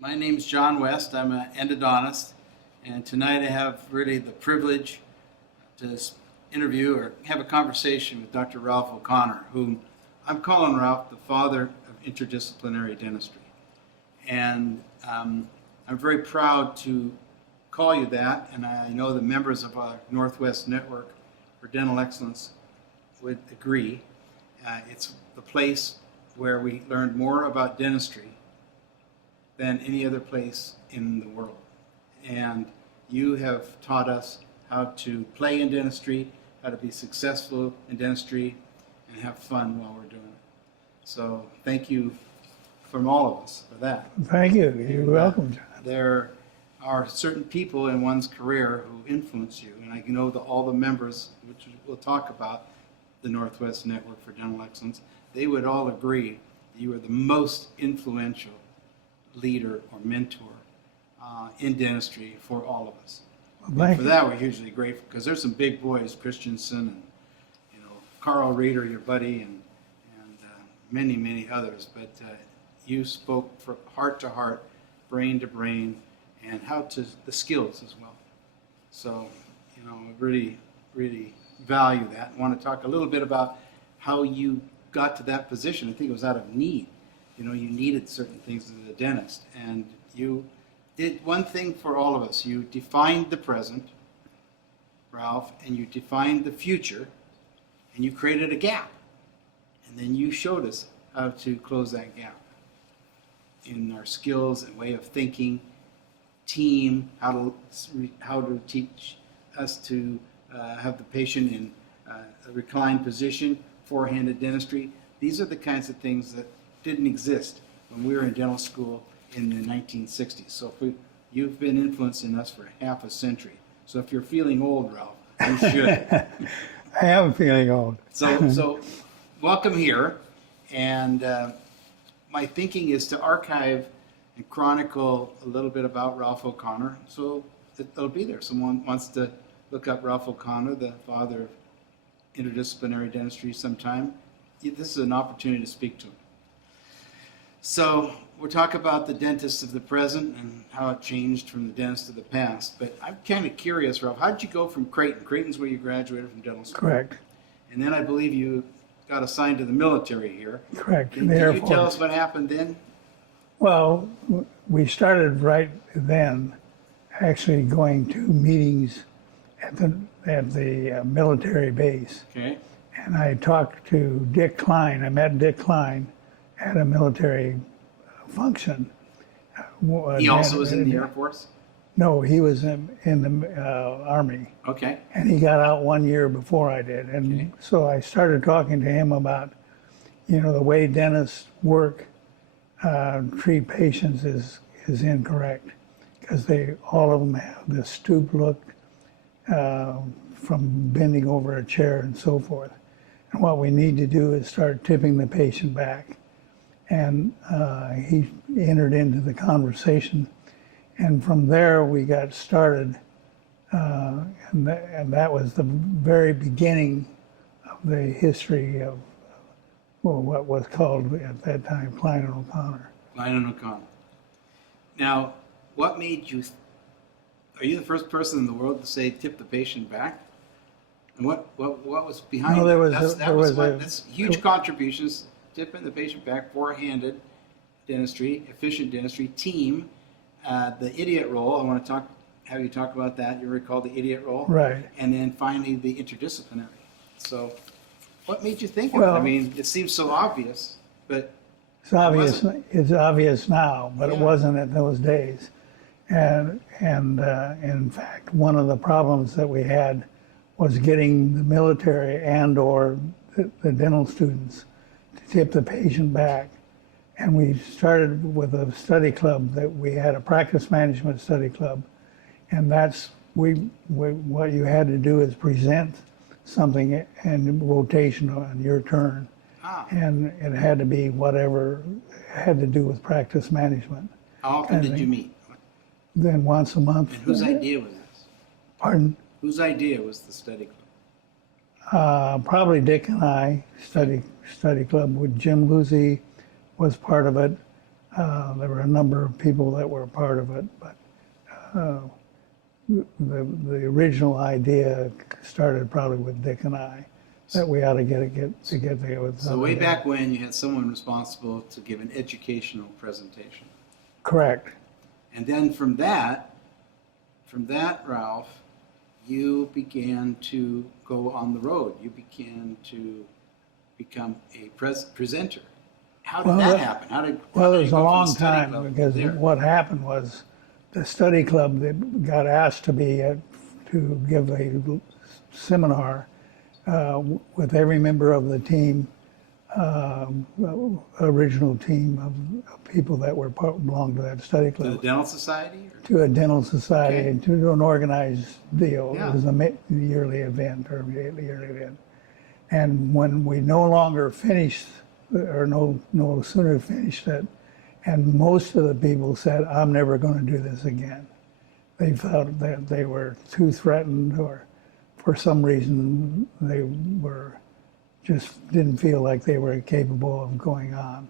My name's John West. I'm an endodontist, and tonight I have really the privilege to interview or have a conversation with Dr. Ralph O'Connor, whom I'm calling Ralph the father of interdisciplinary dentistry. And I'm very proud to call you that, and I know the members of our Northwest Network for Dental Excellence would agree. It's the place where we learned more about dentistry than any other place in the world. And you have taught us how to play in dentistry, how to be successful in dentistry, and have fun while we're doing it. So thank you from all of us for that. Thank you. You're welcome, John. There are certain people in one's career who influence you, and I know that all the members, which we'll talk about, the Northwest Network for Dental Excellence, they would all agree that you are the most influential leader or mentor in dentistry for all of us. Well, For that, we're hugely grateful because there's some big boys, Christensen and Carl Reeder, your buddy, and many others. But you spoke from heart to heart, brain to brain, and the skills as well. So I really value that. I want to talk a little bit about how you got to that position. I think it was out of need. You needed certain things as a dentist, and you did one thing for all of us. You defined the present, Ralph, and you defined the future, and you created a gap. And then you showed us how to close that gap in our skills and way of thinking, team, how to teach us to have the patient in a reclined position, four-handed dentistry. These are the kinds of things that didn't exist when we were in dental school in the 1960s. So you've been influencing us for half a century. So if you're feeling old, Ralph, you should. I am feeling old. So welcome here. And my thinking is to archive and chronicle a little bit about Ralph O'Connor. So it'll be there. Someone wants to look up Ralph O'Connor, the father of interdisciplinary dentistry sometime. This is an opportunity to speak to him. So we'll talk about the dentist of the present and how it changed from the dentist of the past. But I'm kind of curious, Ralph, how did you go from Creighton? Creighton's where you graduated from dental school. Correct. And then I believe you got assigned to the military here. Correct. Can you tell us what happened then? Well, we started right then actually going to meetings at the military base. Okay. And I talked to Dick Klein. I met Dick Klein at a military function. He also was in the Air Force? No, he was in the Army. Okay. And he got out 1 year before I did. And so I started talking to him about, the way dentists work, treat patients is incorrect because all of them have this stoop look from bending over a chair and so forth. And what we need to do is start tipping the patient back. And he entered into the conversation. And from there, we got started. And that was the very beginning of the history of what was called at that time Klein and O'Connor. Klein and O'Connor. Now, what made you, are you the first person in the world to say tip the patient back? And what was behind No, that's huge contributions, tipping the patient back, four-handed dentistry, efficient dentistry, team, the idiot role. I want to have you talk about that. You recall the idiot role? Right. And then finally the interdisciplinary. So what made you think of it? I mean, it seems so obvious, but it's obvious. It's obvious now, but it wasn't in those days. And in fact, one of the problems that we had was getting the military and/or the dental students to tip the patient back. And we started with a study club that we had, a practice management study club, and that's what you had to do is present something in rotation on your turn, and it had to be whatever had to do with practice management. How often did you meet? Then once a month. And whose idea was this? Pardon? Whose idea was the study club? Probably Dick and I study club with Jim Luzzi was part of it. There were a number of people that were a part of it, but the original idea started probably with Dick and I, that we ought to get together with So way back when, you had someone responsible to give an educational presentation. Correct. And then from that, Ralph, you began to go on the road. You began to become a presenter. How did that happen? Well, it you was go a from long study time, club because there? what happened was the study club that got asked to to give a seminar with every member of the team, original team of people that belonged to that study To the club, Dental Society? Or? to a dental society, Okay. and to an organized deal. Yeah. It was a yearly event or yearly event. And when we no longer finished, or no sooner finished it, and most of the people said, "I'm never going to do this again." They felt that they were too threatened, or for some reason they were just didn't feel like they were capable of going on.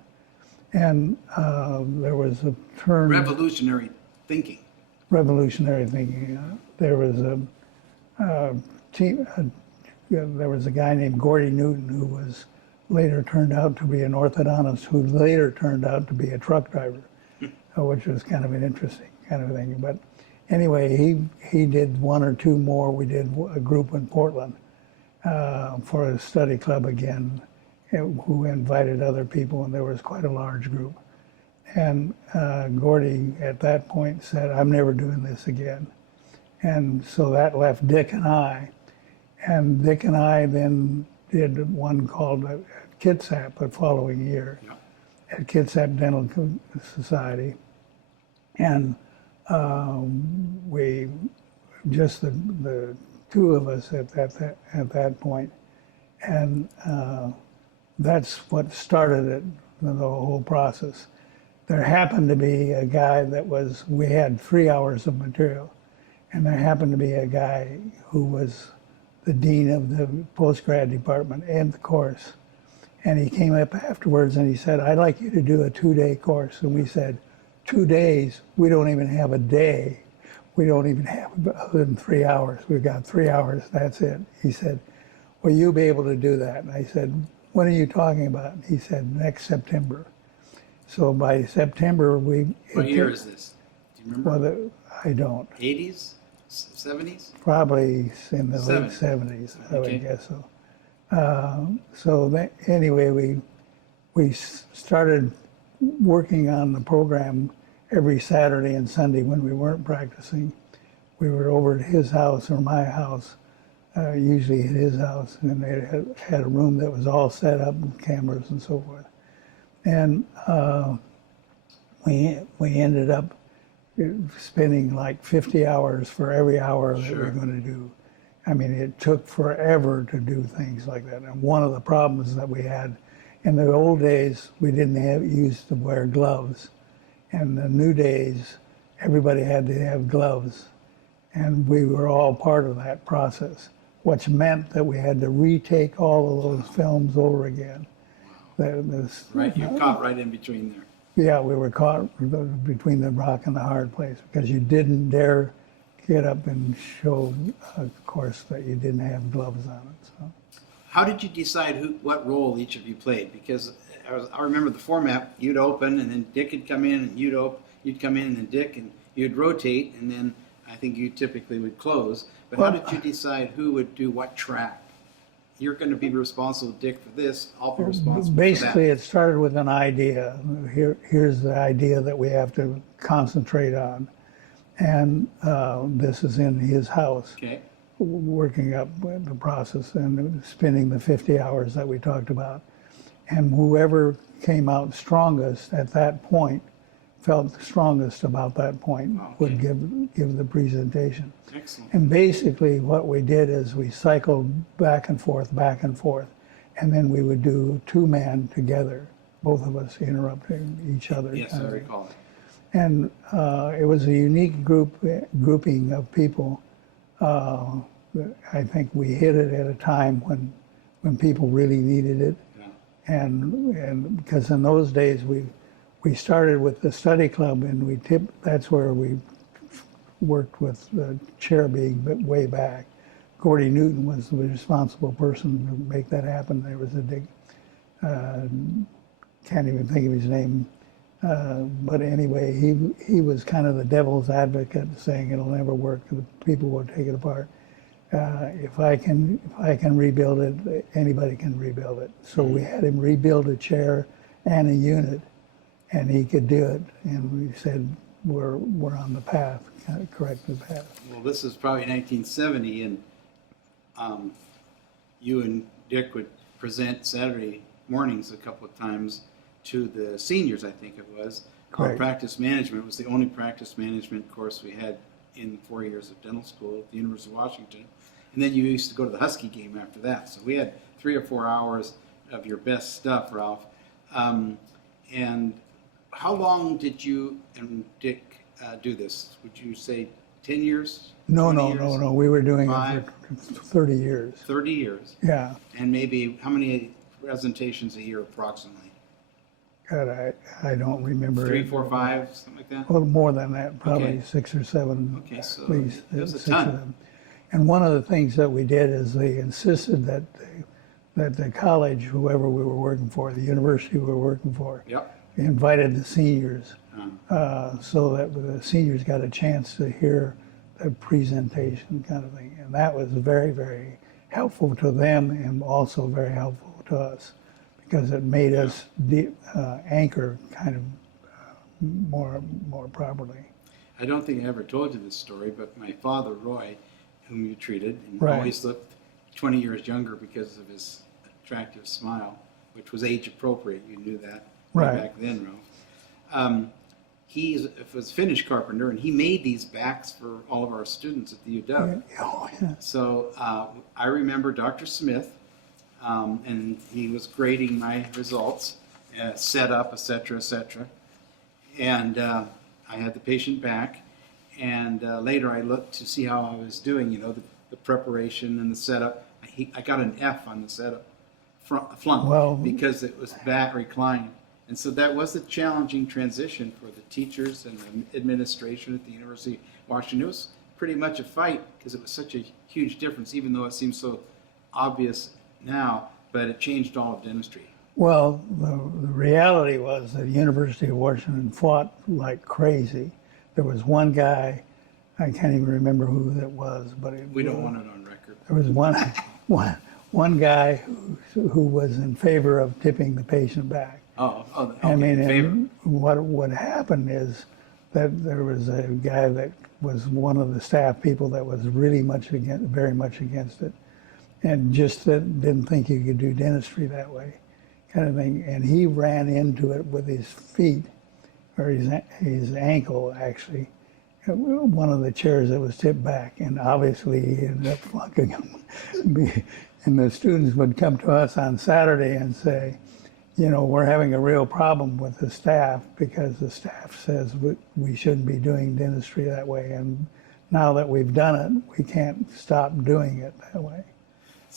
And there was a turn. Revolutionary thinking. Revolutionary thinking. There was a team. There was a guy named Gordy Newton who was later turned out to be an orthodontist, who later turned out to be a truck driver, which was kind of an interesting kind of thing. But anyway, he did one or two more. We did a group in Portland for a study club again, who invited other people, and there was quite a large group. And Gordy at that point said, "I'm never doing this again." And so that left Dick and I. And Dick and I then did one called Kitsap the following year, Yeah. at Kitsap Dental Society. And we, just the two of us at that point. And that's what started it, the whole process. There happened to be a guy we had 3 hours of material, and there happened to be a guy who was the dean of the post-grad department and the course. And he came up afterwards and he said, "I'd like you to do a 2-day course." And we said, 2 days? We don't even have a day. We don't even have other than 3 hours. We've got 3 hours, that's it. He said, "Will you be able to do that?" And I said, "When are you talking about?" And he said, "Next September." So by September, What year is this? Do you remember? Well, I don't. 80s? 70s? Probably in the late 70s, I Okay. would guess so. Anyway, we started working on the program every Saturday and Sunday when we weren't practicing. We were over at his house or my house, usually at his house, and they had a room that was all set up with cameras and so forth. And we ended up spending like 50 hours for every hour that we Sure. were going to do. I mean, it took forever to do things like that. And one of the problems that we had in the old days, we didn't used to wear gloves. In the new days, everybody had to have gloves. And we were all part of that process, which meant that we had to retake all of those films over again. Right, you're caught right in between there. Yeah, we were caught between the rock and the hard place, because you didn't dare get up and show, of course, that you didn't have gloves on it. So. How did you decide what role each of you played? Because I remember the format, you'd open and then Dick would come in, and you'd come in and then Dick, and you'd rotate, and then I think you typically would close. But how did you decide who would do what track? You're going to be responsible, Dick, for this. I'll be responsible Basically, for it started with an idea. Here's the idea that we have to concentrate on. And this is in his house, that. Okay. working up the process and spending the 50 hours that we talked about. And whoever came out strongest at that point, felt the strongest about that point, would give the presentation. Excellent. And basically what we did is we cycled back and forth, and then we would do two-man together, both of us interrupting each other. Yes, I recall it. And it was a unique grouping of people. I think we hit it at a time when people really needed it. Yeah. And because in those days we we started with the study club, and that's where we worked with the chair being way back. Gordy Newton was the responsible person to make that happen. There was a big, can't even think of his name, but anyway, he was kind of the devil's advocate, saying it'll never work. The people will take it apart. If I can rebuild it, anybody can rebuild it. So we had him rebuild a chair and a unit, and he could do it. And we said we're on the path, correct the path. Well, this is probably 1970, and you and Dick would present Saturday mornings a couple of times to the seniors, I think it was. Correct. Practice management was the only practice management course we had in 4 years of dental school at the University of Washington. And then you used to go to the Husky game after that. So we had 3 or 4 hours of your best stuff, Ralph. And how long did you and Dick do this? Would you say 10 years? No. 20 years? We were doing 5? it for 30 years. 30 years. Yeah. And maybe how many presentations a year approximately? God, I don't remember. 3, 4, 5, something like that? A little more than that, probably Okay. 6 or 7. Okay, so at least, it was a 6 ton. of them. And one of the things that we did is they insisted that the college, whoever we were working for, the university we were working for, Yep. invited the seniors Uh, so that the seniors got a chance to hear the presentation kind of thing. And that was very, very helpful to them and also very helpful to us because it made us anchor kind of more properly. I don't think I ever told you this story, but my father, Roy, whom you treated, and Right. always looked 20 years younger because of his attractive smile, which was age appropriate. You knew that Right. back then, Ralph. He was a Finnish carpenter, and he made these backs for all of our students at the UW. Oh, yeah. So I remember Dr. Smith, and he was grading my results, set up, et cetera, and I had the patient back, and later I looked to see how I was doing, the preparation and the setup. I got an F on the setup, flunk, Well- because it was back reclined. And so that was a challenging transition for the teachers and the administration at the University of Washington. It was pretty much a fight because it was such a huge difference, even though it seems so obvious now, but it changed all of dentistry. Well, the reality was that the University of Washington fought like crazy. There was one guy, I can't even remember who that was, but We don't want it on record. there was one guy who was in favor of tipping the patient back. Okay, I mean, in favor. and what happened is that there was a guy that was one of the staff people that was very much against it, and just didn't think you could do dentistry that way, kind of thing. And he ran into it with his feet, or his ankle actually, one of the chairs that was tipped back, and obviously he ended up flunking him. And the students would come to us on Saturday and say, we're having a real problem with the staff because the staff says we shouldn't be doing dentistry that way. And now that we've done it, we can't stop doing it that way,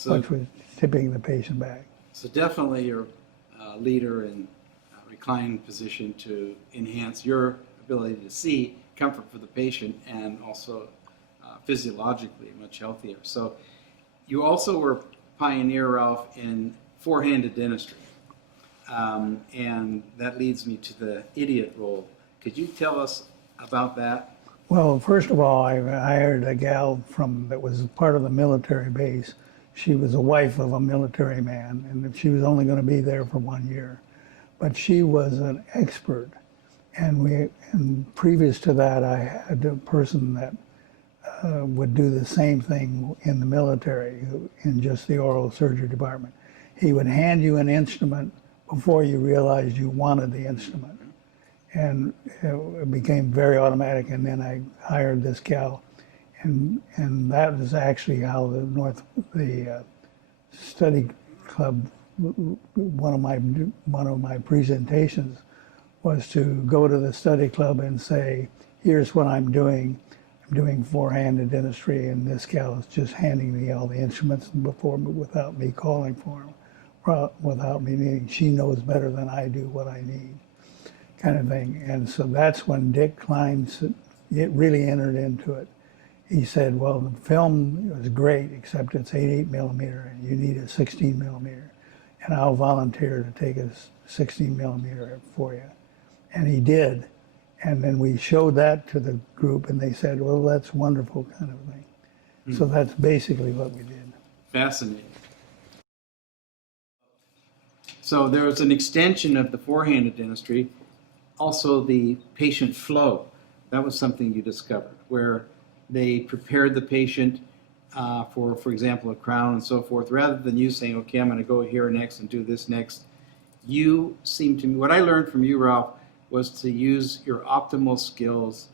which was tipping the patient back. So definitely you're a leader in reclining position to enhance your ability to see, comfort for the patient, and also physiologically much healthier. So you also were pioneer, Ralph, in four-handed dentistry. And that leads me to the idiot role. Could you tell us about that? Well, first of all, I hired a gal that was part of the military base. She was a wife of a military man, and she was only going to be there for 1 year. But she was an expert. And previous to that, I had a person that would do the same thing in the military, in just the oral surgery department. He would hand you an instrument before you realized you wanted the instrument. And it became very automatic, and then I hired this gal. And that is actually how the study club, one of my presentations was to go to the study club and say, here's what I'm doing. I'm doing four-handed dentistry, and this gal is just handing me all the instruments without me calling for them, without me needing. She knows better than I do what I need, kind of thing. And so that's when Dick Klein it really entered into it. He said, well, the film was great, except it's 88 millimeter and you need a 16 millimeter. And I'll volunteer to take a 16 millimeter for you. And he did. And then we showed that to the group and they said, well, that's wonderful, kind of thing. So that's basically what we did. Fascinating. So there was an extension of the forehanded dentistry, also the patient flow. That was something you discovered, where they prepared the patient for example, a crown and so forth, rather than you saying, okay, I'm going to go here next and do this next. You seem to me, what I learned from you, Ralph, was to use your optimal skills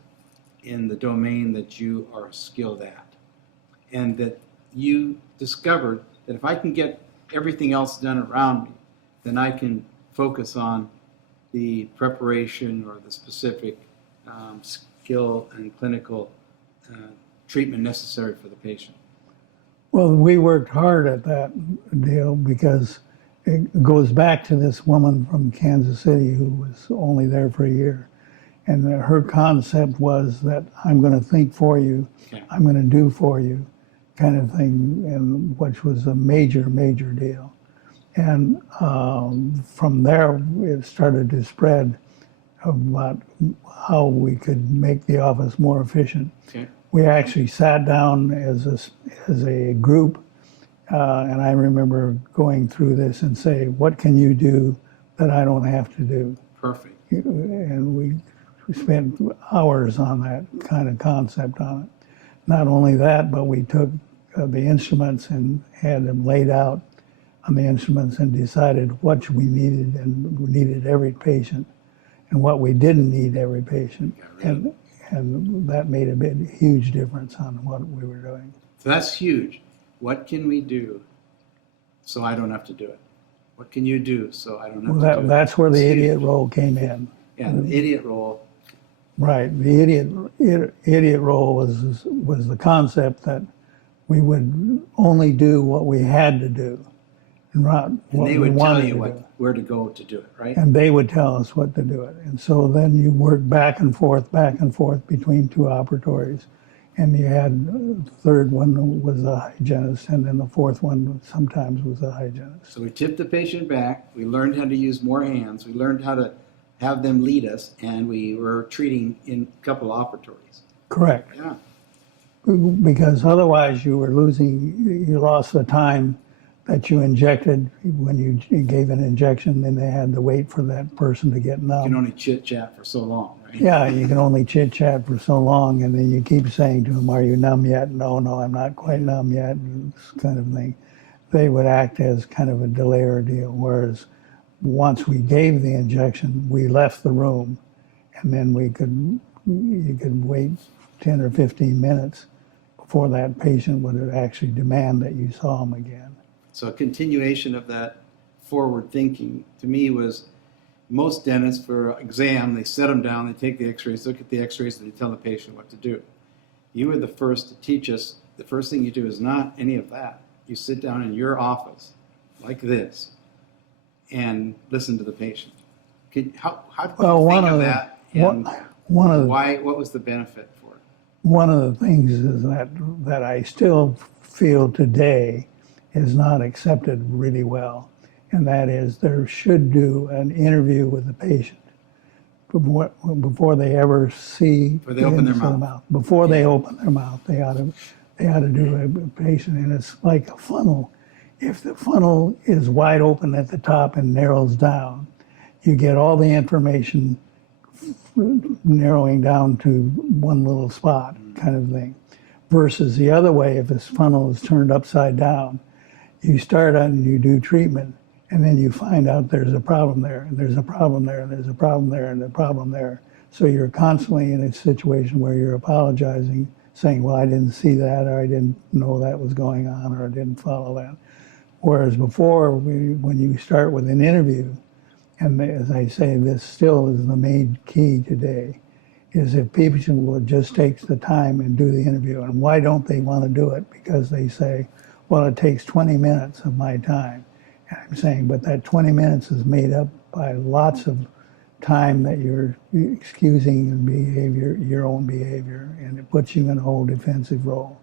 in the domain that you are skilled at. And that you discovered that if I can get everything else done around me, then I can focus on the preparation or the specific skill and clinical treatment necessary for the patient. Well, we worked hard at that deal because it goes back to this woman from Kansas City who was only there for a year. And her concept was that I'm going to think for you, Okay. I'm going to do for you, kind of thing, and which was a major, major deal. And from there, it started to spread about how we could make the office more efficient. Okay. We actually sat down as a group, and I remember going through this and say, what can you do that I don't have to do? Perfect. And we spent hours on that kind of concept on it. Not only that, but we took the instruments and had them laid out on the instruments and decided what we needed, and we needed every patient, and what we didn't need every patient. And that made a huge difference on what we were doing. So that's huge. What can we do so I don't have to do it? What can you do so I don't have to do it? That's where the It's idiot huge. role came in. Yeah, the idiot role. Right. The idiot role was the concept that we would only do what we had to do, and not And what they we would tell wanted you to do. where to go to do it, right? And they would tell us what to do it. And so then you worked back and forth between two operatories. And you had the third one was a hygienist, and then the fourth one sometimes was a hygienist. So we tipped the patient back. We learned how to use more hands. We learned how to have them lead us, and we were treating in a couple operatories. Correct. Yeah. Because otherwise you lost the time that you injected. When you gave an injection, then they had to wait for that person to get You can numb. only chit chat for so long, right? Yeah, you can only chit chat for so long, and then you keep saying to them, "Are you numb yet?" No, I'm not quite numb yet, and this kind of thing. They would act as kind of a delayer deal. Whereas once we gave the injection, we left the room, and then you could wait 10 or 15 minutes before that patient would actually demand that you saw him again. So a continuation of that forward thinking to me was most dentists for exam, they set them down, they take the x-rays, look at the x-rays, and they tell the patient what to do. You were the first to teach us the first thing you do is not any of that. You sit down in your office like this and listen to the patient. How did you think of that? And what was the benefit for it? One of the things is that I still feel today is not accepted really well, and that is there should do an interview with the patient before they ever see Before they open their inside the mouth. Before they open their mouth, they ought to do a patient, and it's like a funnel. If the funnel is wide open at the top and narrows down, you get all the information narrowing down to one little spot, kind of thing. Versus the other way, if this funnel is turned upside down, you start on and you do treatment, and then you find out there's a problem there, and there's a problem there, and there's a problem there, and a problem there. So you're constantly in a situation where you're apologizing, saying, well, I didn't see that, or I didn't know that was going on, or I didn't follow that. Whereas before, when you start with an interview, and as I say, this still is the main key today, is if people will just take the time and do the interview. And why don't they want to do it? Because they say, well, it takes 20 minutes of my time. And I'm saying, but that 20 minutes is made up by lots of time that you're excusing your own behavior, and it puts you in a whole defensive role.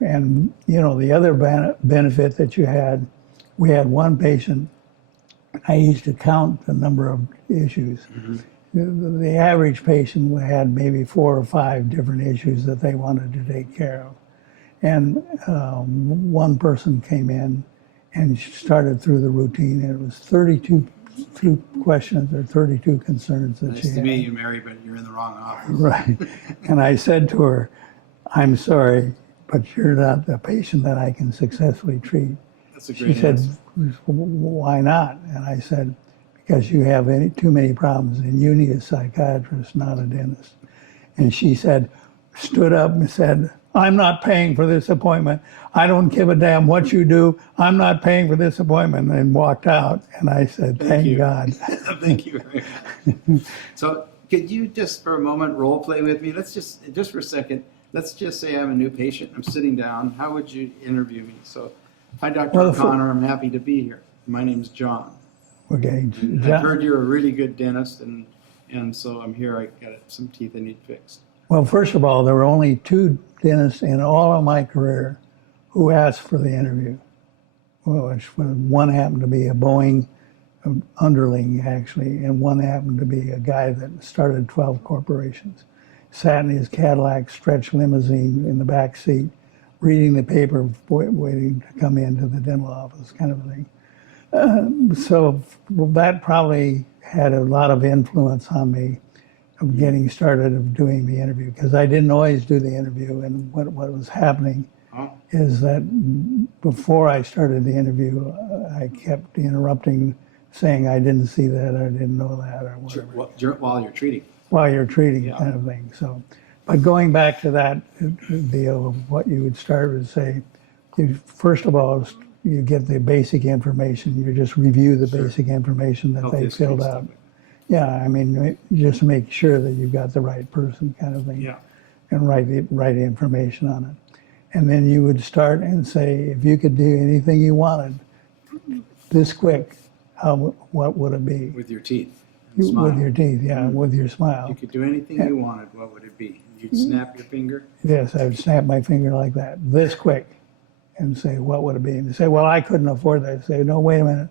And, the other benefit that you had, we had one patient, I used to count the number of issues. The average patient had maybe 4 or 5 different issues that they wanted to take care of. And one person came in and started through the routine, and it was 32 questions or 32 concerns that Nice she to had. meet you, Mary, but you're in the wrong office. Right. And I said to her, "I'm sorry, but you're not the patient that I can successfully treat." That's a She great said, answer. "Why not?" And I said, "Because you have too many problems, and you need a psychiatrist, not a dentist." And she stood up and said, "I'm not paying for this appointment. I don't give a damn what you do. I'm not paying for this appointment," and walked out. And I said, "Thank you. God." Thank you very much. So could you just for a moment role play with me? Let's just for a second, let's just say I'm a new patient. I'm sitting down. How would you interview me? So, hi, Dr. Well, O'Connor. I'm happy to be here. My name's John. Okay. I've heard you're a really good dentist, and so I'm here. I got some teeth I need fixed. Well, first of all, there were only 2 dentists in all of my career who asked for the interview. Well, one happened to be a Boeing underling, actually, and one happened to be a guy that started 12 corporations. Sat in his Cadillac stretch limousine in the back seat, reading the paper, waiting to come into the dental office, kind of thing. So that probably had a lot of influence on me of getting started of doing the interview, because I didn't always do the interview. And what was happening is that before I started the interview, I kept interrupting, saying I didn't see that, I didn't know that, or whatever. While you're treating. While you're treating, kind of thing. So, but going back to that deal of what you would start with, say, first of all, you get the basic information. You just review the basic information that they filled out. Yeah, I mean, just make sure that you've got the right person, kind of thing. Yeah. And write the right information on it. And then you would start and say, if you could do anything you wanted this quick, what would it be? With your teeth. With your teeth, yeah, with your smile. You could do anything you wanted, what would it be? You'd snap your finger? Yes, I would snap my finger like that, this quick, and say, what would it be? And they say, well, I couldn't afford that. I say, no, wait a minute.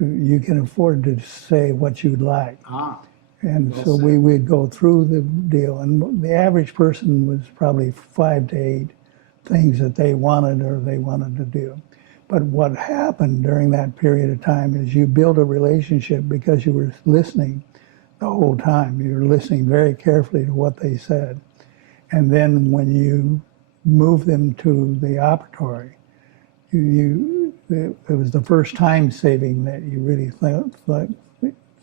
You can afford to say what you'd like. And well so said. we would go through the deal. And the average person was probably 5 to 8 things that they wanted or they wanted to do. But what happened during that period of time is you build a relationship because you were listening the whole time. You were listening very carefully to what they said. And then when you move them to the operatory, it was the first time saving that you really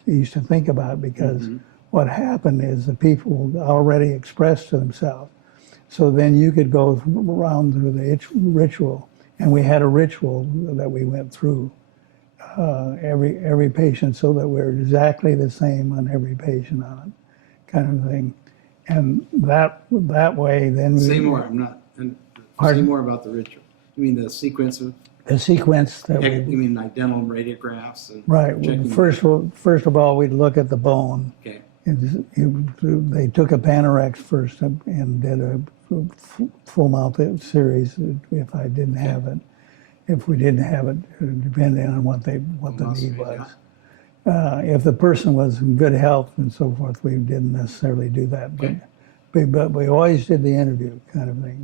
used to think about, because what happened is the people already expressed to themselves. So then you could go around through the ritual, and we had a ritual that we went through every patient, so that we're exactly the same on every patient on it, kind of thing. And that way, then Say more. I'm not. Say more about the ritual. You mean the sequence of? the sequence that You we mean like dental radiographs and right. checking- First of all, we'd look at the bone. Okay. They took a Panorex first and did a full mouth series if I didn't have it. If we didn't have it, depending on what the need was. If the person was in good health and so forth, we didn't necessarily do that. But we always did the interview, kind of thing,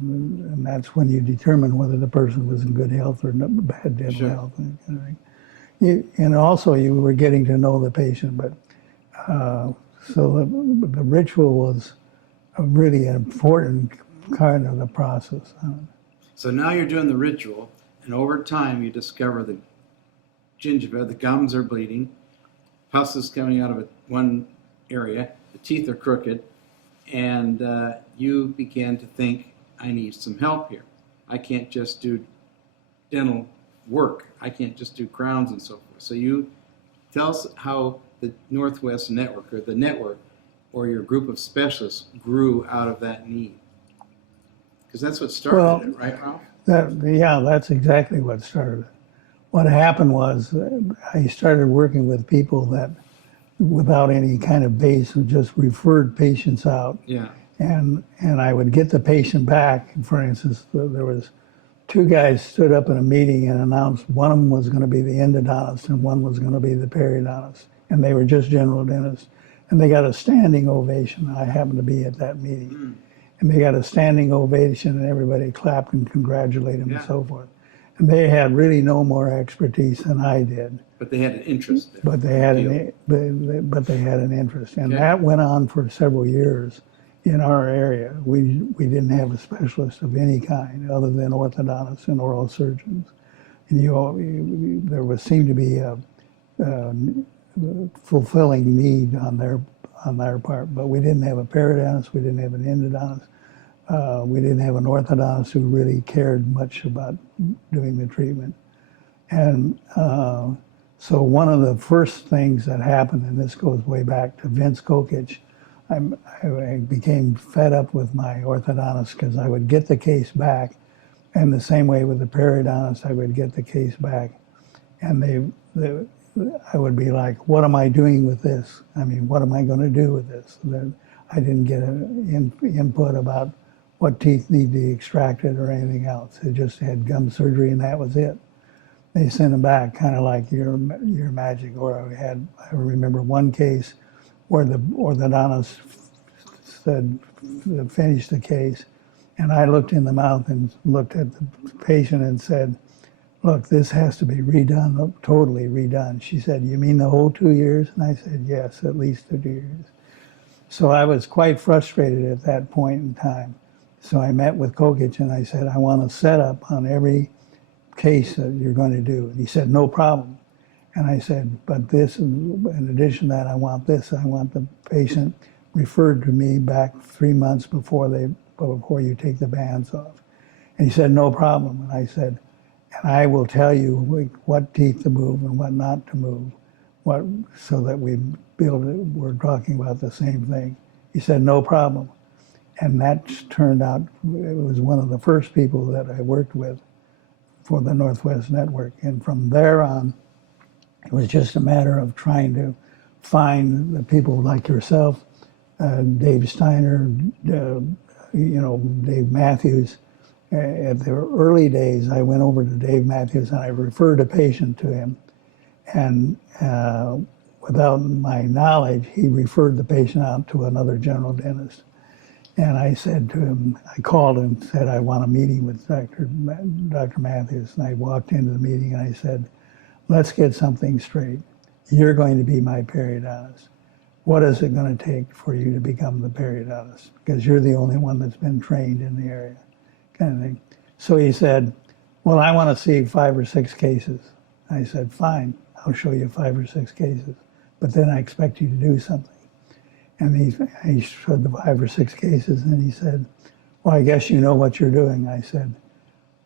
and that's when you determine whether the person was in good health or bad dental health, kind of thing. And also you were getting to know the patient, but so the ritual was a really important kind of the process. So now you're doing the ritual, and over time you discover the gingiva, the gums are bleeding, pus is coming out of one area, the teeth are crooked, and you began to think, I need some help here. I can't just do dental work. I can't just do crowns and so forth. So you tell us how the Northwest Network, or the network, or your group of specialists grew out of that need. Because that's what started it, right, Ralph? That's exactly what started it. What happened was I started working with people that without any kind of base, and just referred patients out. Yeah. And I would get the patient back. For instance, there was two guys stood up in a meeting and announced one of them was going to be the endodontist and one was going to be the periodontist. And they were just general dentists. And they got a standing ovation. I happened to be at that meeting. And they got a standing ovation and everybody clapped and congratulated them and so forth. And they had really no more expertise than I did. But they had an interest there. But they had but they had an interest. And Okay. that went on for several years in our area. We didn't have a specialist of any kind other than orthodontists and oral surgeons. And there seemed to be a fulfilling need on their part, but we didn't have a periodontist, we didn't have an endodontist, we didn't have an orthodontist who really cared much about doing the treatment. And so one of the first things that happened, and this goes way back to Vince Kokich, I became fed up with my orthodontist because I would get the case back, and the same way with the periodontist, I would get the case back, and I would be like, what am I doing with this? I mean, what am I going to do with this? I didn't get an input about what teeth need to be extracted or anything else. It just had gum surgery and that was it. They sent them back kind of like your magic. Or I remember one case where the orthodontist said, finish the case, and I looked in the mouth and looked at the patient and said, look, this has to be redone, totally redone. She said, you mean the whole 2 years? And I said, yes, at least 2 years. So I was quite frustrated at that point in time. So I met with Kokich and I said, I want a setup on every case that you're going to do. And he said, no problem. And I said, but this, in addition to that, I want this. I want the patient referred to me back 3 months before you take the bands off. And he said, no problem. And I said, and I will tell you what teeth to move and what not to move, so that we're talking about the same thing. He said, no problem. And that turned out, it was one of the first people that I worked with for the Northwest Network. And from there on, it was just a matter of trying to find the people like yourself, Dave Steiner, Dave Matthews. At the early days, I went over to Dave Matthews and I referred a patient to him. And without my knowledge, he referred the patient out to another general dentist. And I said to him, I called and said, I want a meeting with Dr. Matthews. And I walked into the meeting and I said, let's get something straight. You're going to be my periodontist. What is it going to take for you to become the periodontist? Because you're the only one that's been trained in the area, kind of thing. So he said, well, I want to see 5 or 6 cases. I said, fine, I'll show you 5 or 6 cases. But then I expect you to do something. And he showed the 5 or 6 cases and he said, well, I guess you know what you're doing. I said,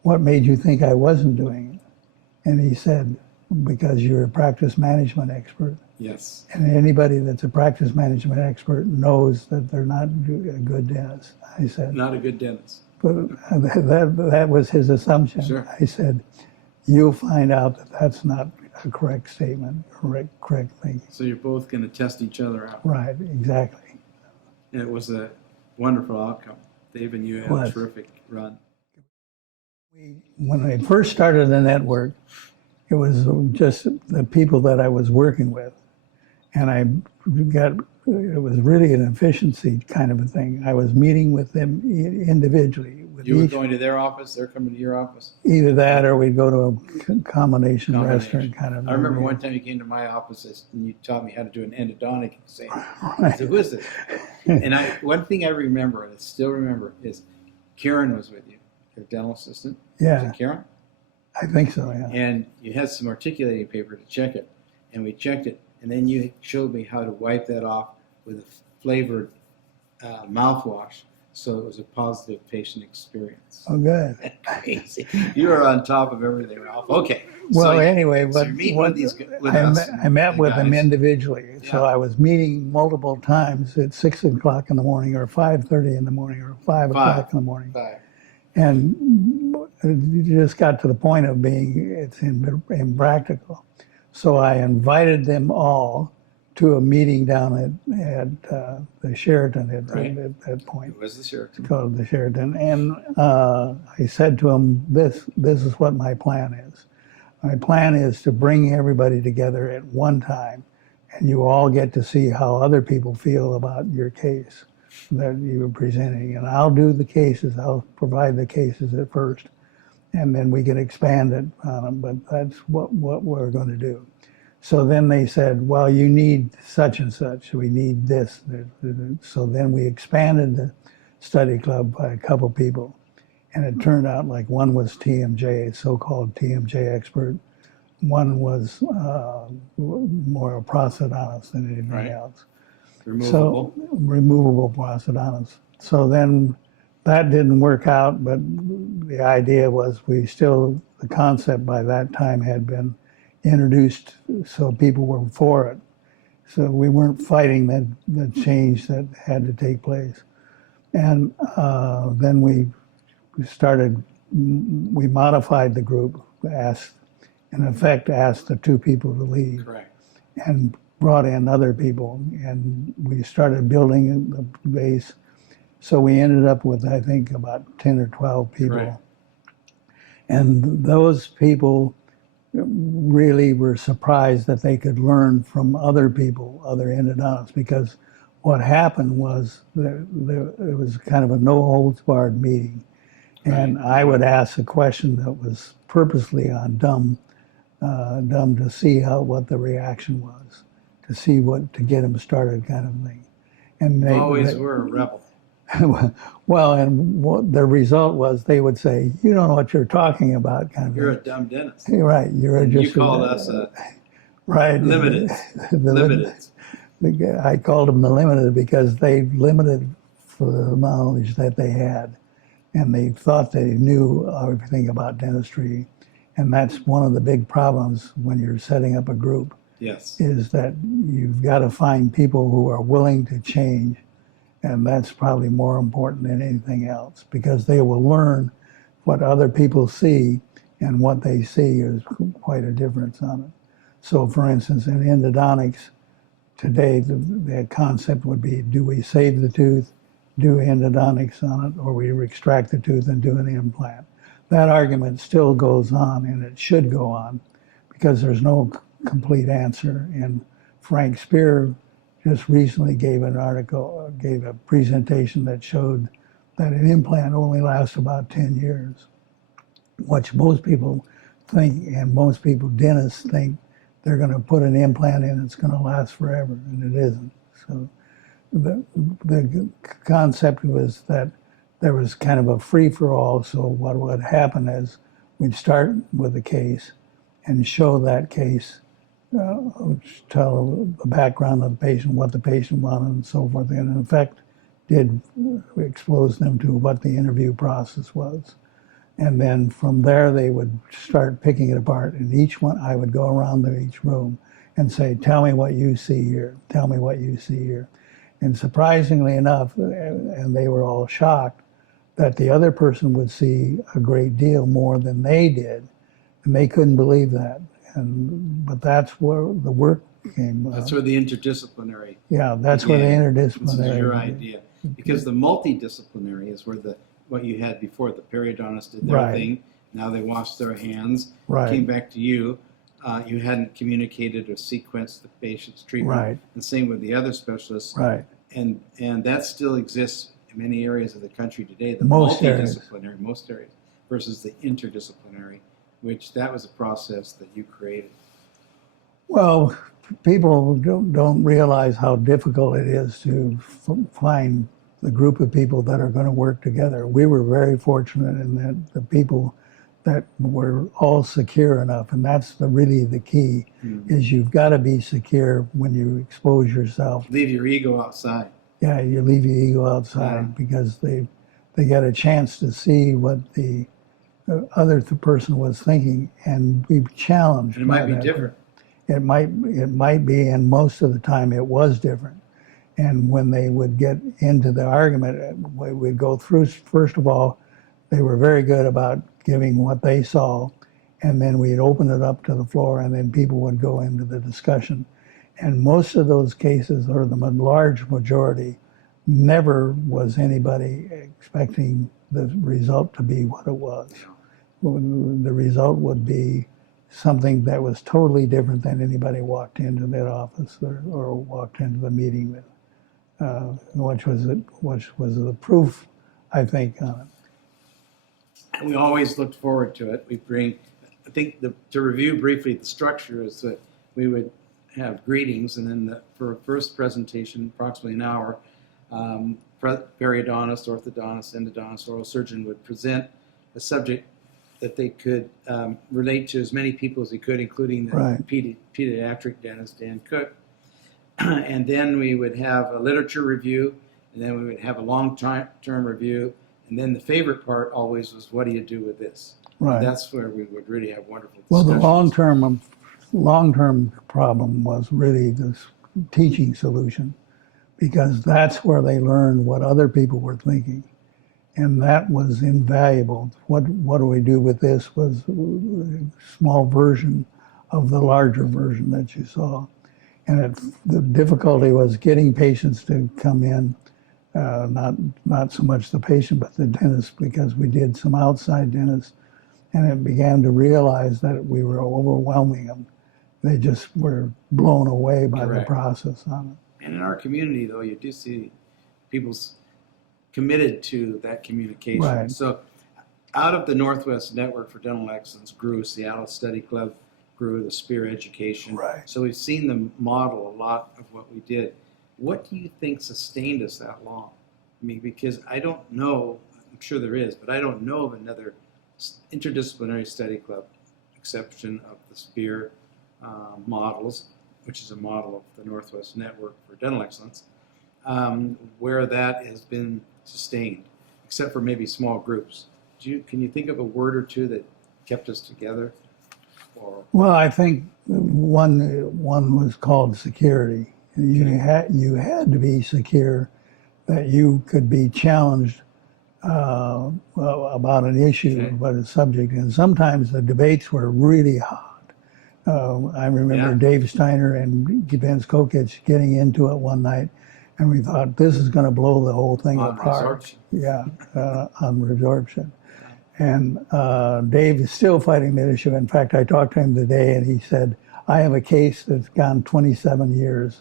what made you think I wasn't doing it? And he said, because you're a practice management expert. Yes. And anybody that's a practice management expert knows that they're not a good dentist. I said, Not a good dentist. but that was his assumption. Sure. I said, you'll find out that that's not a correct statement, correct thing. So you're both going to test each other out. Right, exactly. And it was a wonderful outcome. Dave and you had a terrific run. When I first started the network, it was just the people that I was working with. And it was really an efficiency kind of a thing. I was meeting with them individually. You were going to their office, they're coming to your office? Either that or we'd go to a combination restaurant kind of. I remember one time you came to my office and you taught me how to do an endodontic exam. I said, who is this? And one thing I remember, and I still remember, is Karen was with you, your dental assistant. Yeah. Was it Karen? I think so, yeah. And you had some articulating paper to check it. And we checked it. And then you showed me how to wipe that off with a flavored mouthwash. So it was a positive patient experience. Oh, good. Amazing. You were on top of everything, Ralph. Okay. Well, anyway, so you're meeting with I met with them guys. individually. Yeah. So I was meeting multiple times at 6 o'clock in the morning or 5:30 in the morning or 5 o'clock in the morning. 5. And it just got to the point of being, it's impractical. So I invited them all to a meeting down at the Sheraton Right. at that point. It was the Sheraton. Called the Sheraton, and I said to him, "This is what my plan is. My plan is to bring everybody together at one time, and you all get to see how other people feel about your case that you were presenting. And I'll do the cases. I'll provide the cases at first, and then we can expand it on them. But that's what we're going to do." So then they said, "Well, you need such and such. We need this." So then we expanded the study club by a couple people. And it turned out like one was TMJ, a so-called TMJ expert. One was more a prosthodontist than anything Right. else. Removable. So removable prosthodontist. So then that didn't work out, but the idea was the concept by that time had been introduced, so people were for it. So we weren't fighting the change that had to take place. And then we modified the group, in effect asked the two people to leave. Correct. And brought in other people, and we started building the base. So we ended up with, I think, about 10 or 12 people. Right. And those people really were surprised that they could learn from other people, other endodontists, because what happened was it was kind of a no holds barred meeting. And I would ask a question that was purposely on dumb to see what the reaction was, to get them started, kind of thing. And they Always were a rebel. well, and what the result was, they would say, "You don't know what you're talking about," kind of. You're a thing. dumb dentist. Right. You're And just you called us a right limited. limited. I called them the limited because they limited for the knowledge that they had, and they thought they knew everything about dentistry, and that's one of the big problems when you're setting up a group. Yes. Is that you've got to find people who are willing to change, and that's probably more important than anything else, because they will learn what other people see, and what they see is quite a difference on it. So for instance, in endodontics today, the concept would be, do we save the tooth, do endodontics on it, or we extract the tooth and do an implant? That argument still goes on, and it should go on, because there's no complete answer. And Frank Spear just recently gave a presentation that showed that an implant only lasts about 10 years, which most people think, and most people, dentists think, they're going to put an implant in, it's going to last forever, and it isn't. So the concept was that there was kind of a free-for-all, so what would happen is we'd start with a case and show that case, tell the background of the patient, what the patient wanted, and so forth, and in effect did expose them to what the interview process was. And then from there they would start picking it apart, and each one, I would go around to each room and say, "Tell me what you see here, tell me what you see here." And surprisingly enough, and they were all shocked, that the other person would see a great deal more than they did, and they couldn't believe that. But that's where the work came. That's where the interdisciplinary. Yeah, that's where the began. interdisciplinary. This is your idea, because the multidisciplinary is where what you had before. The periodontist did their Right. thing. Now they washed their hands. Right. Came back to you. You hadn't communicated or sequenced the patient's treatment. Right. And same with the other specialists. Right. And that still exists in many areas of the country today. The Most areas. multidisciplinary, most areas, versus the interdisciplinary, which that was a process that you created. Well, people don't realize how difficult it is to find the group of people that are going to work together. We were very fortunate in that the people that were all secure enough, and that's really the key, is you've got to be secure when you expose yourself. Leave your ego outside. Yeah, you leave your ego outside, Yeah. because they get a chance to see what the other person was thinking and be challenged. And it might by be that. different. It might be, and most of the time it was different. And when they would get into the argument, we'd go through, first of all, they were very good about giving what they saw, and then we'd open it up to the floor, and then people would go into the discussion. And most of those cases, or the large majority, never was anybody expecting the result to be what it was. The result would be something that was totally different than anybody walked into that office or walked into the meeting with, which was the proof, I think, on it. And we always looked forward to it. We bring, I think, to review briefly the structure is that we would have greetings, and then for a first presentation, approximately an hour, periodontist, orthodontist, endodontist, oral surgeon would present a subject that they could relate to as many people as they could, including the Right. pediatric dentist, Dan Cook. And then we would have a literature review, and then we would have a long-term review, and then the favorite part always was, what do you do with this? Right. And that's where we would really have wonderful Well, the discussions. long-term problem was really this teaching solution, because that's where they learned what other people were thinking. And that was invaluable. What do we do with this was a small version of the larger version that you saw. And the difficulty was getting patients to come in, not so much the patient, but the dentist, because we did some outside dentists, and it began to realize that we were overwhelming them. They just were blown away by Correct. the process on it. And in our community, though, you do see people's committed to that communication. Right. So out of the Northwest Network for Dental Excellence grew Seattle Study Club, grew the Spear Education. Right. So we've seen them model a lot of what we did. What do you think sustained us that long? I mean, because I don't know, I'm sure there is, but I don't know of another interdisciplinary study club, exception of the Spear models, which is a model of the Northwest Network for Dental Excellence, where that has been sustained, except for maybe small groups. Can you think of a word or two that kept us together? Or Well, I think one was called security. You had to be secure that you could be challenged about an issue, Okay. about a subject, and sometimes the debates were really hot. I remember Yeah. Dave Steiner and Vince Kokich getting into it one night, and we thought this is going to blow the whole thing on apart. resorption. Yeah, on resorption. And Dave is still fighting that issue. In fact, I talked to him today, and he said, I have a case that's gone 27 years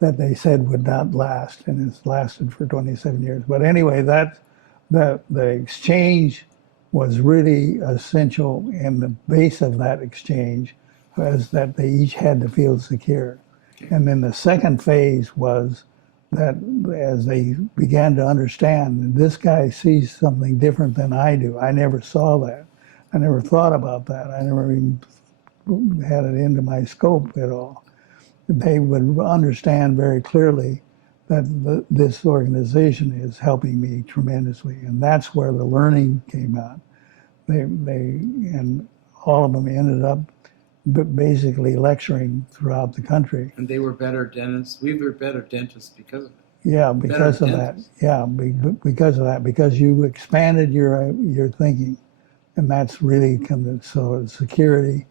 that they said would not last, and it's lasted for 27 years. But anyway, the exchange was really essential, and the base of that exchange was that they each had to feel secure. And then the second phase was that as they began to understand, this guy sees something different than I do. I never saw that. I never thought about that. I never even had it into my scope at all. They would understand very clearly that this organization is helping me tremendously, and that's where the learning came out. And all of them ended up basically lecturing throughout the country. And they were better dentists. We were better dentists because of it. Yeah, because of that. dentists. Yeah, because of that. Because you expanded your thinking, and that's really so security,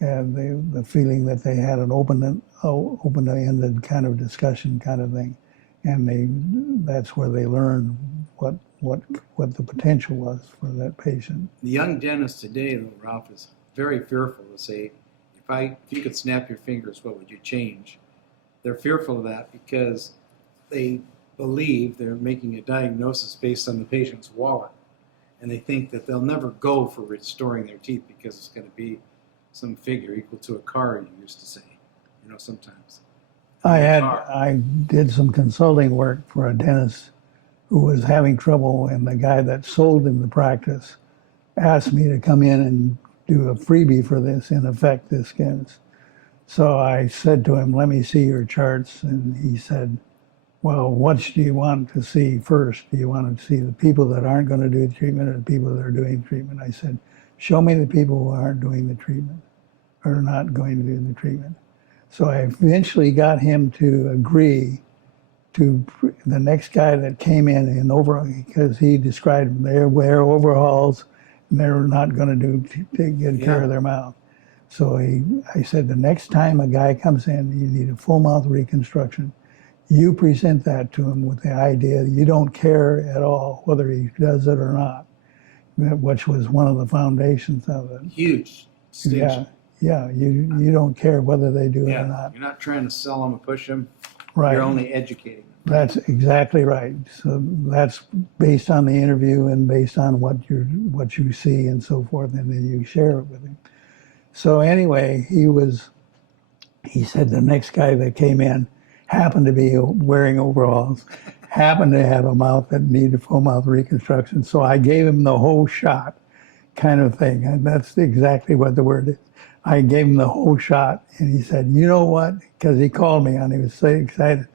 and the feeling that they had an open-ended kind of discussion kind of thing, and that's where they learned what the potential was for that patient. The young dentist today, though, Ralph, is very fearful to say, if you could snap your fingers, what would you change? They're fearful of that because they believe they're making a diagnosis based on the patient's wallet. And they think that they'll never go for restoring their teeth because it's going to be some figure equal to a car, you used to say, sometimes. I did some consulting work for a dentist who was having trouble, and the guy that sold him the practice asked me to come in and do a freebie for this, in effect, this case. So I said to him, let me see your charts. And he said, well, what do you want to see first? Do you want to see the people that aren't going to do the treatment or the people that are doing the treatment? I said, show me the people who aren't doing the treatment or not going to do the treatment. So I eventually got him to agree to the next guy that came in overall, because he described they wear overhauls and they're not going to take good care of their mouth. So I said, the next time a guy comes in, you need a full mouth reconstruction. You present that to him with the idea that you don't care at all whether he does it or not, which was one of the foundations of it. Huge distinction. Yeah, you don't care whether they do it Yeah, or not. you're not trying to sell them or push them. Right. You're only educating them. That's exactly right. So that's based on the interview and based on what you see and so forth, and then you share it with him. So anyway, he said the next guy that came in happened to be wearing overalls, happened to have a mouth that needed full mouth reconstruction. So I gave him the whole shot kind of thing. And that's exactly what the word is. I gave him the whole shot, and he said, you know what? Because he called me and he was so excited.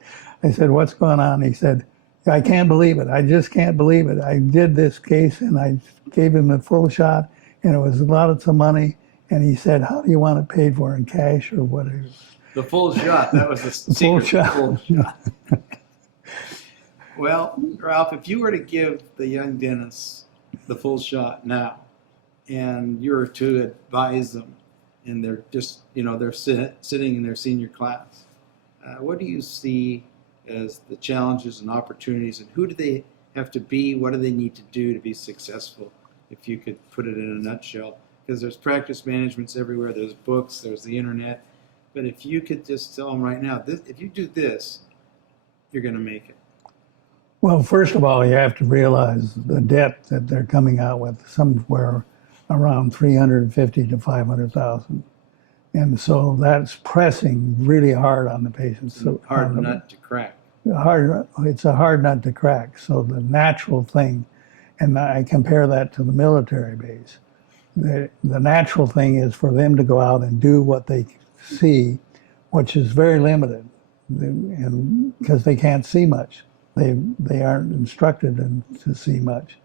I said, what's going on? He said, I can't believe it. I just can't believe it. I did this case and I gave him the full shot, and it was lots of money. And he said, how do you want it paid for, in cash or whatever? The full shot. That was the Full secret. shot. Full shot. Well, Ralph, if you were to give the young dentists the full shot now, and you were to advise them, and they're just, they're sitting in their senior class, what do you see as the challenges and opportunities, and who do they have to be? What do they need to do to be successful, if you could put it in a nutshell? Because there's practice managements everywhere, there's books, there's the internet. But if you could just tell them right now, if you do this, you're going to make it. Well, first of all, you have to realize the debt that they're coming out with, somewhere around 350 to 500,000. And so that's pressing really hard on the patients. So Hard nut to crack. It's a hard nut to crack. So the natural thing, and I compare that to the military base, the natural thing is for them to go out and do what they see, which is very limited, and because they can't see much. They aren't instructed to see much,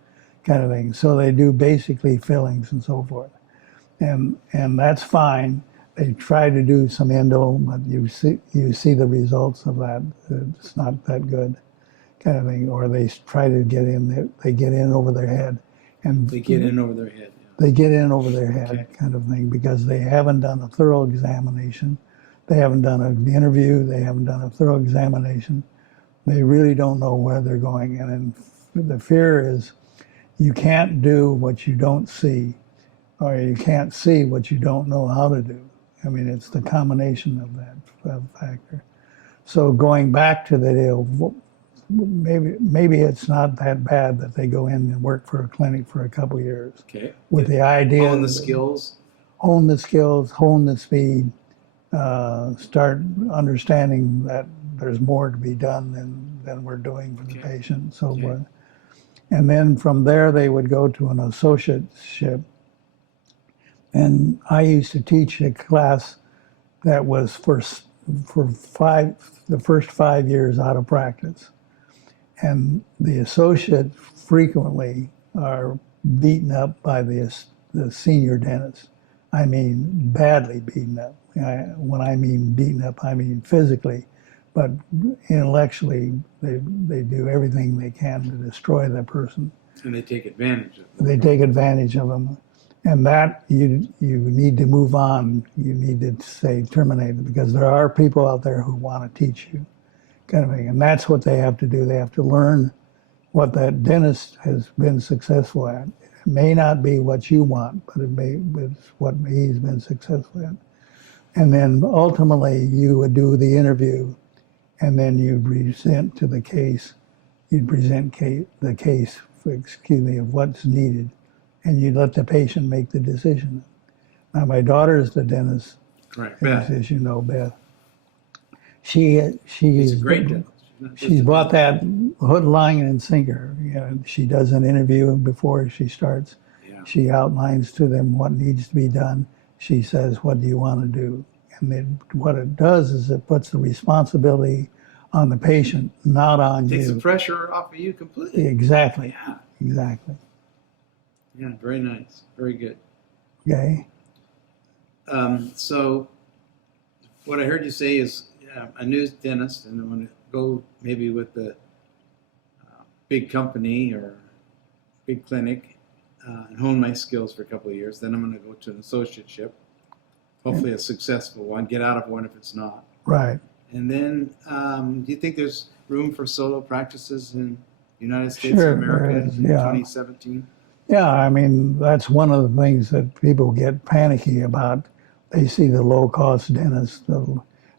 kind of thing. So they do basically fillings and so forth, and that's fine. They try to do some endo, but you see the results of that. It's not that good, kind of thing. Or they try to get in. They get in over their head, and They get in over their head. they get in over their head, Okay. kind of thing, because they haven't done a thorough examination. They haven't done an interview. They haven't done a thorough examination. They really don't know where they're going. And the fear is you can't do what you don't see, or you can't see what you don't know how to do. I mean, it's the combination of that factor. So going back to the deal, maybe it's not that bad that they go in and work for a clinic for a couple of years. Okay. With the idea Hone the skills. hone the skills, hone the speed, start understanding that there's more to be done than we're doing for the Okay. patient, so Okay. forth. And then from there, they would go to an associateship. And I used to teach a class that was for the first 5 years out of practice. And the associates frequently are beaten up by the senior dentist. I mean, badly beaten up. When I mean beaten up, I mean physically, but intellectually, they do everything they can to destroy that person. And they take advantage of it. They take advantage of them. And that you need to move on. You need to say terminate it, because there are people out there who want to teach you, kind of thing. And that's what they have to do. They have to learn what that dentist has been successful at. It may not be what you want, but it's what he's been successful at. And then ultimately you would do the interview, and then you'd present to the case. You'd present the case, of what's needed, and you'd let the patient make the decision. Now, my daughter is the dentist, Right. Beth. as you know, Beth. She's She's a great dentist. She's bought that hook, line, and sinker. She does an interview before she starts. Yeah. She outlines to them what needs to be done. She says, what do you want to do? And then what it does is it puts the responsibility on the patient, not on Takes the you. pressure off of you completely. Exactly. Yeah. Exactly. Yeah. Very nice. Very good. Okay. So what I heard you say is a new dentist, and I'm going to go maybe with the big company or big clinic and hone my skills for a couple of years. Then I'm going to go to an associateship. hopefully a successful one, get out of one if it's not. Right. And then, do you think there's room for solo practices in the United States Sure, of America there in is, yeah. 2017? Yeah, I mean, that's one of the things that people get panicky about. They see the low-cost dentist.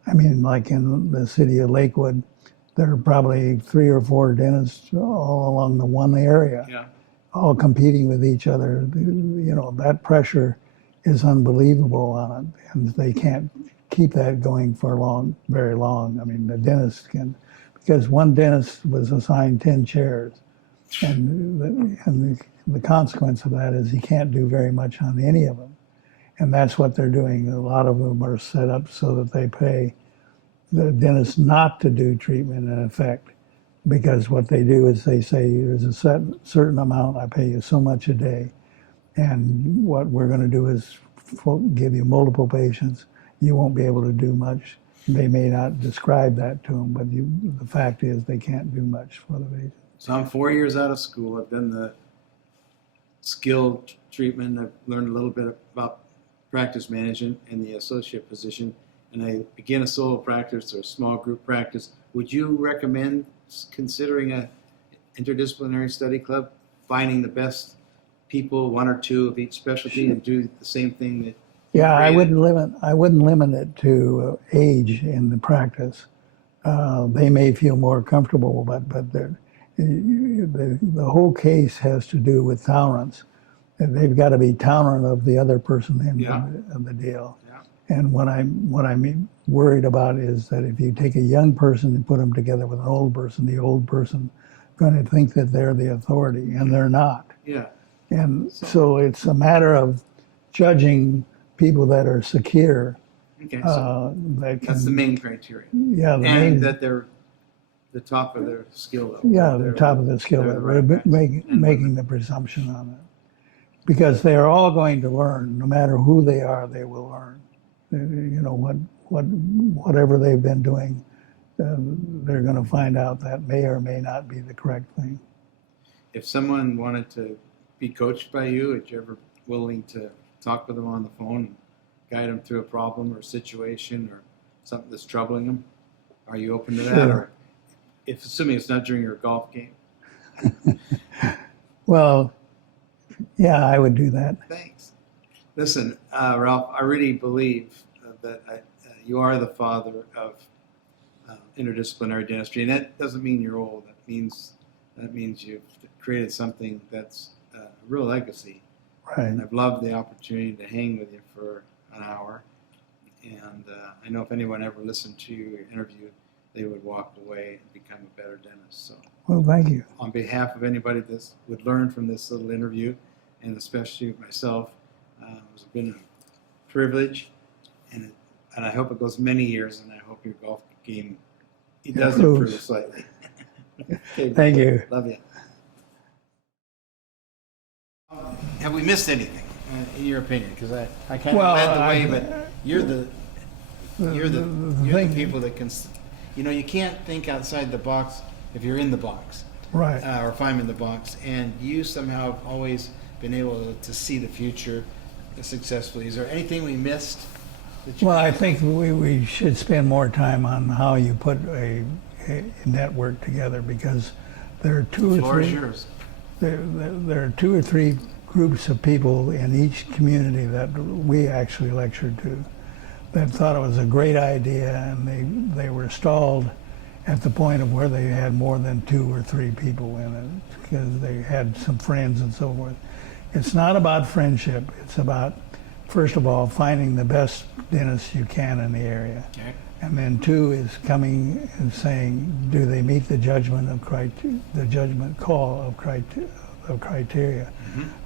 I mean, like in the city of Lakewood, there are probably 3 or 4 dentists all along the one area, Yeah. all competing with each other. You know, that pressure is unbelievable on it, and they can't keep that going for very long. I mean, the dentist can, because one dentist was assigned 10 chairs, and the consequence of that is he can't do very much on any of them. And that's what they're doing. A lot of them are set up so that they pay the dentist not to do treatment in effect, because what they do is they say there's a certain amount, I pay you so much a day, and what we're going to do is give you multiple patients. You won't be able to do much. They may not describe that to them, but the fact is they can't do much for the patient. So I'm 4 years out of school. I've done the skill treatment. I've learned a little bit about practice management and the associate position. And I begin a solo practice or a small group practice. Would you recommend considering a interdisciplinary study club, finding the best people, 1 or 2 of each specialty, and do the same thing that? Yeah, I created? wouldn't limit it to age in the practice. They may feel more comfortable, but the whole case has to do with tolerance. And they've got to be tolerant of the other person in the deal. Yeah. And what I'm worried about is that if you take a young person and put them together with an old person, the old person going to think that they're the authority, and they're not. Yeah. And so it's a matter of judging people that are secure. Okay. So That that's the can, main criteria. yeah, the And main, that they're the top of their skill level. yeah, the They're- top of the skill they're the level. right We're guys and making women. the presumption on it. Because they're all going to learn, no matter who they are, they will learn. You know, whatever they've been doing, they're going to find out that may or may not be the correct thing. If someone wanted to be coached by you, are you ever willing to talk with them on the phone and guide them through a problem or situation or something that's troubling them? Are you open to that? Sure. Or if assuming it's not during your golf game? Well, yeah, I would do that. Thanks. Listen, Ralph, I really believe that you are the father of interdisciplinary dentistry, and that doesn't mean you're old. That means you've created something that's a real legacy. Right. And I've loved the opportunity to hang with you for an hour. And I know if anyone ever listened to your interview, they would walk away and become a better dentist. So Well, thank you. on behalf of anybody that would learn from this little interview, and especially myself, it's been a privilege, and I hope it goes many years, and I hope your golf game does improve Improves. slightly. Okay, Thank you. love you. Have we missed anything, in your opinion? Because I kind of Well, led the way, but you're the thing- people that can, you can't think outside the box if you're in the box, Right. or if I'm in the box, and you somehow have always been able to see the future successfully. Is there anything we missed? That you Well, I think we should spend more time on how you put a network together, because there are the floor is yours. there are 2 or 3 groups of people in each community that we actually lectured to that thought it was a great idea, and they were stalled at the point of where they had more than 2 or 3 people in it, because they had some friends and so forth. It's not about friendship. It's about, first of all, finding the best dentist you can in the area. Okay. And then 2 is coming and saying, do they meet the judgment call of criteria?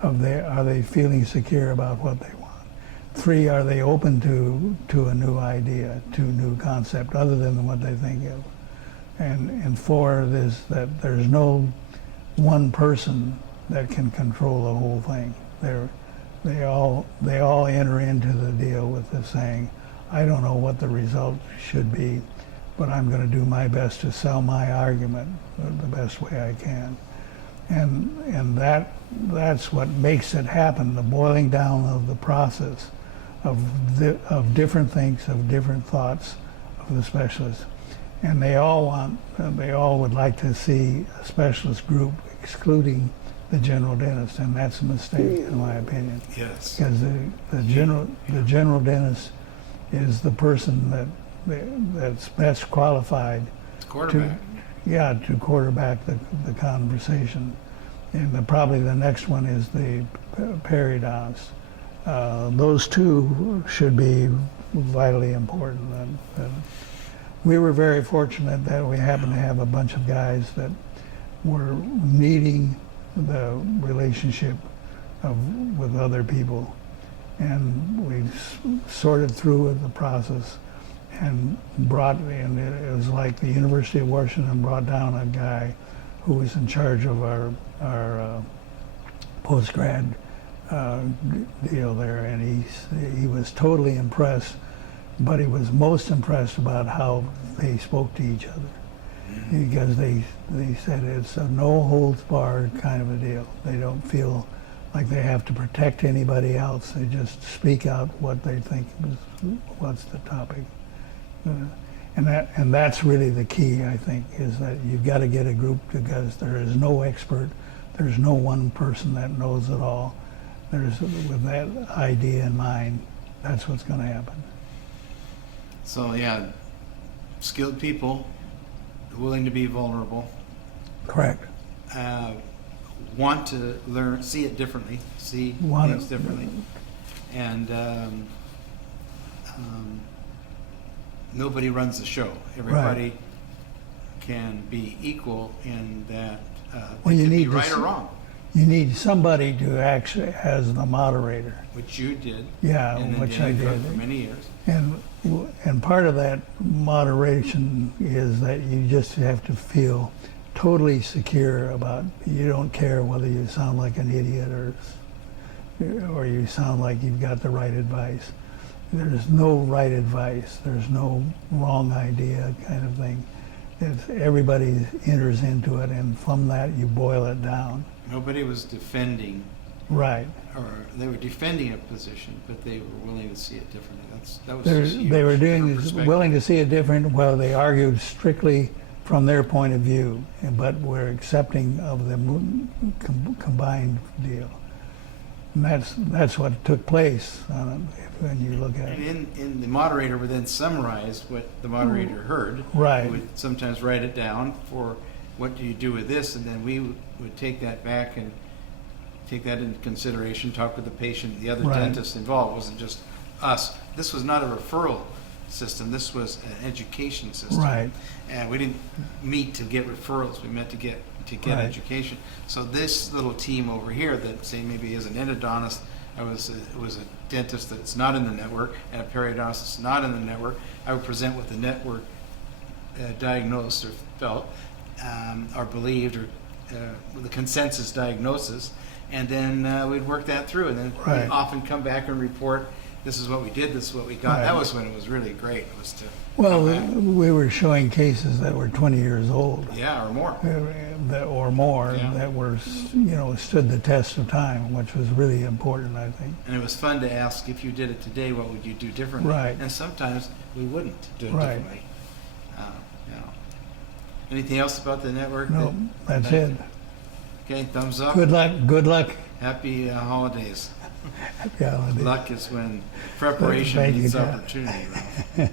Are they feeling secure about what they want? 3, are they open to a new idea, to a new concept, other than what they think of? And 4 is that there's no one person that can control the whole thing. They all enter into the deal with the saying, I don't know what the result should be, but I'm going to do my best to sell my argument the best way I can. And that's what makes it happen, the boiling down of the process of different things, of different thoughts of the specialists. And they all would like to see a specialist group excluding the general dentist, and that's a mistake in my opinion. Yes. Because the general dentist is the person that's best qualified It's quarterback. to quarterback the conversation. And probably the next one is the periodontist. Those two should be vitally important. And we were very fortunate that we happened to have a bunch of guys that were needing the relationship with other people. And we sorted through the process and it was like the University of Washington brought down a guy who was in charge of our post-grad deal there, and he was totally impressed, but he was most impressed about how they spoke to each other, because they said it's a no holds barred kind of a deal. They don't feel like they have to protect anybody else. They just speak out what they think what's the topic. And that's really the key, I think, is that you've got to get a group, because there is no expert. There's no one person that knows it all. With that idea in mind, that's what's going to happen. So yeah, skilled people, willing to be vulnerable, Correct. want to learn, see it differently, see things differently, and nobody runs the show. Everybody can be equal in that Well, they you can be need right or wrong, You need somebody to actually as the moderator. which you did. Yeah, and then which I Danny Cook did. for many years. And part of that moderation is that you just have to feel totally secure about, you don't care whether you sound like an idiot or you sound like you've got the right advice. There's no right advice. There's no wrong idea kind of thing. Everybody enters into it, and from that you boil it down. Nobody was defending, Right. or they were defending a position, but they were willing to see it differently. That was just huge. They were Different perspective. willing to see it different. Well, they argued strictly from their point of view, but were accepting of the combined deal. And that's what took place when you look at it. And in the moderator would then summarize what the moderator heard. Right. He would sometimes write it down for what do you do with this, and then we would take that back and take that into consideration, talk with the patient, the other Right. dentists involved. It wasn't just us. This was not a referral system. This was an education system. Right. And we didn't meet to get referrals. We met to get Right. education. So this little team over here that say maybe is an endodontist, it was a dentist that's not in the network, and a periodontist that's not in the network. I would present what the network diagnosed or felt, or believed, or the consensus diagnosis, and then we'd work that through, and then Right. we'd often come back and report, this is what we did, this is what we got. Right. That was when it was really great, was to Well, come back. we were showing cases that were 20 years old. Yeah, or more. Or more, Yeah. that were, stood the test of time, which was really important, I think. And it was fun to ask, if you did it today, what would you do differently? Right. And sometimes we wouldn't do it Right. differently. Anything else about the network? No, that's it. Okay, thumbs up. Good luck. Happy holidays. Happy holidays. Luck is when preparation Thank you, meets John. opportunity. Ralph.